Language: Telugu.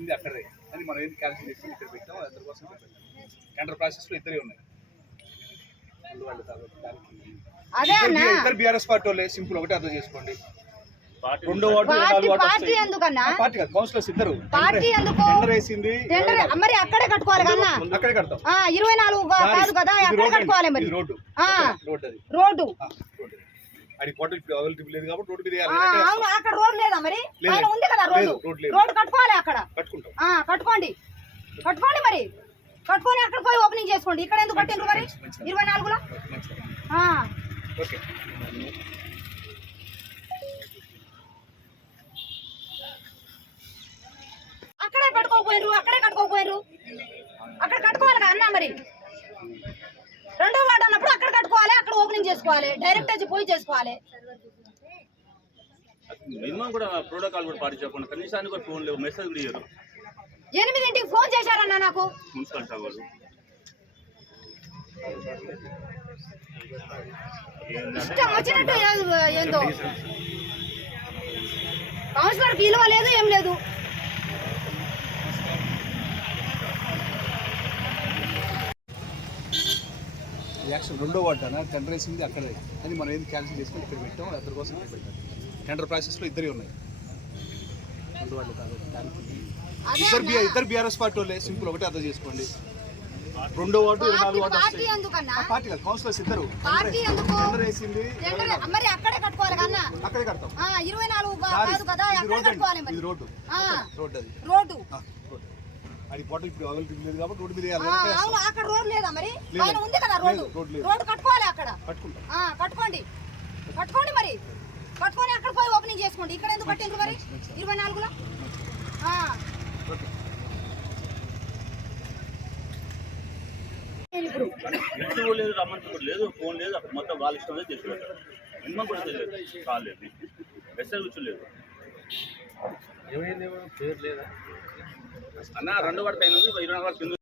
వేసింది అక్కడే. అని మనం ఏది క్యాన్సిల్ చేసి ఇక్కడ పెట్టాం అందరి కోసం టెండర్ ప్రాసెస్లో ఇద్దరే ఉన్నాయి ఇద్దరు ఇద్దరు బీఆర్ఎస్ పార్టీ వాళ్ళే. సింపుల్ ఒకటే అర్థం చేసుకోండి. పార్టీ రెండో వార్డు ఇరవై పార్టీ నాలుగు వార్డు పార్టీ వస్తాయి ఎందుకన్నా? ఆ, పార్టీ కాదు కౌన్సిలర్స్ ఇద్దరు. పార్టీ ఎందుకు? టెండర్ వేసింది. టెండర్ మరి అక్కడే కట్టుకోవాలి కన్నా? అక్కడే కడతాం. ఆ, ఇరవై నాలుగు కాదు కదా? అక్కడే కట్టుకోవాలి. మరి. రోడ్డు. అది. అది. అవైలబుల్ లేదు కాబట్టి రోడ్డు మీద అక్కడ రోడ్ లేదా మరి? ఉంది కదా. రోడ్డు కట్టుకోవాలి అక్కడ కట్టుకుంటాం ఆ, కట్టుకోండి కట్టుకోండి మరి? కట్టుకొని అక్కడ పోయి ఓపెనింగ్ చేసుకోండి. ఇక్కడ ఎందుకు కట్టిండ్రు మరి? ఇరవై నాలుగులో? అక్కడే కట్టుకోకపోయినరు అక్కడే కట్టుకోకపోయినరు అక్కడ కట్టుకోవాలి కదా అన్న మరి? రెండో వార్డు అన్నప్పుడు అక్కడ కట్టుకోవాలి అక్కడ ఓపెనింగ్ చేసుకోవాలి. డైరెక్ట్ వచ్చి పోయి చేసుకోవాలి. మినిమం కూడా ప్రోటోకాల్ కూడా పాటించకుండా కనీసానికి కూడా ఫోన్ లేవు మెసేజ్ కూడా ఇయ్యరు. ఎనిమిదింటికి ఫోన్ చేశారన్న నాకు? ఇష్టం వచ్చినట్టు ఏ- ఏందో. కౌన్సిలర్ విలువ లేదు ఏం లేదు. యాక్షన్ రెండో వార్డు అన్న టెండర్ వేసింది అక్కడే. అది మనం ఏది క్యాన్సిల్ చేసుకొని ఇక్కడ పెట్టాం అందరి కోసం పెట్టాం. టెండర్ ప్రాసెస్లో ఇద్దరే ఉన్నాయి. చేసుకుంటూ వాళ్ళు ఇద్దరు ఇద్దరు బీఆర్ఎస్ పార్టీ వాళ్ళే. సింపుల్ ఒకటి అర్థం చేసుకోండి. రెండో వార్డు ఇరవై నాలుగు వార్డు పార్టీ పార్టీ కాదు కౌన్సిలర్స్ ఇద్దరు. పార్టీ ఎందుకు? వేసింది. మరి అక్కడే కట్టుకోవాలి కన్నా అక్కడే కడతాం. ఆ 24 కాదు కదా అక్కడే కట్టుకోవాలి మరి. ఇది రోడ్డు రోడ్డు అది. రోడ్డు. అది బాటిల్ ఇప్పుడు అవైలబుల్ లేదు కాబట్టి రోడ్డు మీద అవును అక్కడ రోడ్ లేదా మరి? పైన ఉంది కదా రోడ్డు. రోడ్డు కట్టుకోవాలి అక్కడ. కట్టుకుంటా. కట్టుకోండి. కట్టుకోండి మరి. కట్టుకొని అక్కడ పోయి ఓపెనింగ్ చేసుకోండి. ఇక్కడ ఎందుకు కట్టిండ్రు మరి? 24 ఇప్పుడు ఇంటి కూడా లేదు రమ్మంటే కూడా లేదు ఫోన్ లేదు అక్కడ మొత్తం వాళ్ళ ఇష్టం చేసి పెట్టారు మినిమం కూడా తెలియదు. కాల్ లేదు మెసేజ్ వచ్చి లేదు. అన్న రెండు వాడి పైన ఉంది ఇరవై నాలుగు.